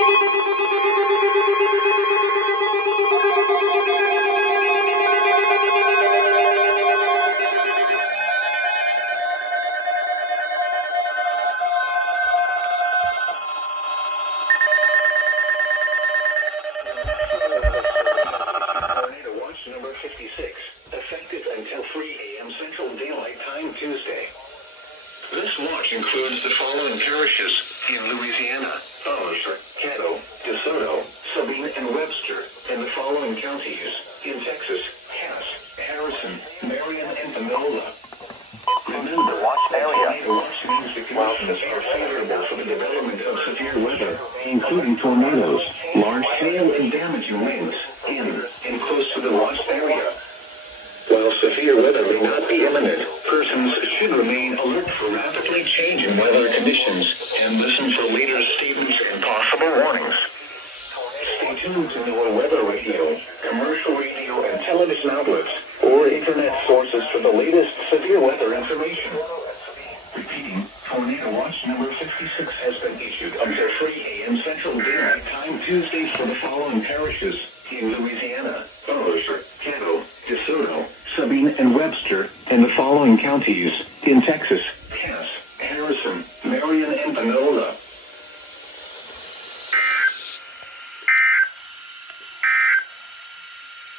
Tornado watch number 56, effective until 3 a.m. Central Daylight Time Tuesday. This watch includes the following parishes in Louisiana: Mercer, Caddo, DeSoto, Sabine, and Webster, and the following counties in Texas: Cass, Harrison, Marion, and Panola. Remember, tornado watch means the conditions are favorable for the development of severe weather, including tornadoes, large hail, and damaging winds in and close to the watched area. While severe weather may not be imminent, persons should remain alert for rapidly changing weather conditions and listen for later statements and possible warnings. Stay tuned to NOAA Weather Radio, commercial radio and television outlets, or internet sources for the latest severe weather information. Repeating, Tornado Watch number 56 has been issued until 3 a.m. Central Daylight Time Tuesday for the following parishes in Louisiana: Mercer, Caddo, DeSoto, Sabine, and Webster, and the following counties in Texas: Cass, Harrison, Marion, and Panola.